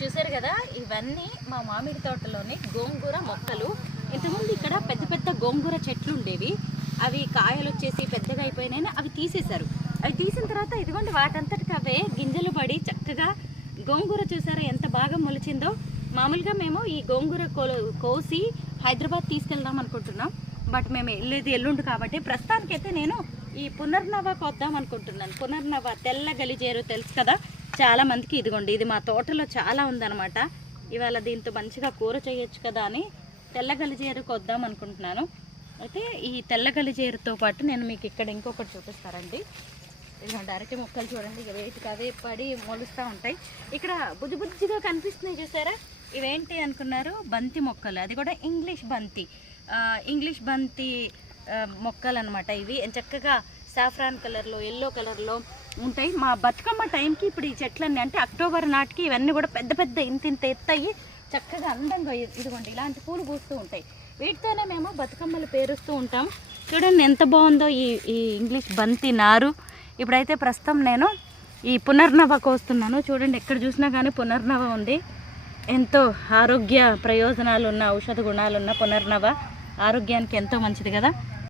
చూసారు కదా, ఇవన్నీ మా మామిడి తోటలోని గోంగూర మొక్కలు. ఇంతకుముందు ఇక్కడ పెద్ద పెద్ద గోంగూర చెట్లు ఉండేవి, అవి కాయలు వచ్చేసి పెద్దగా అయిపోయినాయి, అవి తీసేశారు. అవి తీసిన తర్వాత ఇదిగోండి వాటంతటికి అవే గింజలు పడి చక్కగా గోంగూర చూసారా ఎంత బాగా మొలిచిందో. మామూలుగా మేము ఈ గోంగూర కోసి హైదరాబాద్ తీసుకెళ్దాం అనుకుంటున్నాం, బట్ మేము వెళ్ళేది ఎల్లుండి కాబట్టి ప్రస్తుతానికైతే నేను ఈ పునర్నవ కొద్దాం అనుకుంటున్నాను. పునర్నవ తెల్ల గలిజేరు తెలుసు కదా చాలా మందికి. ఇదిగోండి ఇది మా తోటలో చాలా ఉందన్నమాట. ఇవాళ దీంతో మంచిగా కూర చేయొచ్చు కదా అని తెల్ల గలిజేరు కొద్దాం అనుకుంటున్నాను. అయితే ఈ తెల్ల గలిజేరుతో పాటు నేను మీకు ఇక్కడ ఇంకొకటి చూపిస్తారండి. ఇదిగోండి అరటి మొక్కలు చూడండి, ఇక వేటికి అవే పడి మొలుస్తూ ఉంటాయి. ఇక్కడ బుజ్జి బుజ్జిగా కనిపిస్తున్నాయి చూసారా, ఇవేంటి అనుకున్నారు? బంతి మొక్కలు, అది కూడా ఇంగ్లీష్ బంతి మొక్కలు అనమాట. ఇవి చక్కగా సాఫ్రాన్ కలర్లో ఎల్లో కలర్లో ఉంటాయి. మా బతుకమ్మ టైంకి ఇప్పుడు ఈ చెట్లన్నీ అంటే అక్టోబర్ నాటికి ఇవన్నీ కూడా పెద్ద పెద్ద ఇంత ఎత్తయి చక్కగా అందంగా ఇదిగోండి ఇలాంటి పూలు పూస్తూ ఉంటాయి. వీటితోనే మేము బతుకమ్మలు పేరుస్తూ ఉంటాం. చూడండి ఎంత బాగుందో ఈ ఇంగ్లీష్ బంతి నారు. ఇప్పుడైతే ప్రస్తుతం నేను ఈ పునర్నవ కోస్తున్నాను. చూడండి ఎక్కడ చూసినా కానీ పునర్నవ ఉంది. ఎంతో ఆరోగ్య ప్రయోజనాలు ఉన్న ఔషధ గుణాలు ఉన్న పునర్నవ ఆరోగ్యానికి ఎంతో మంచిది కదా.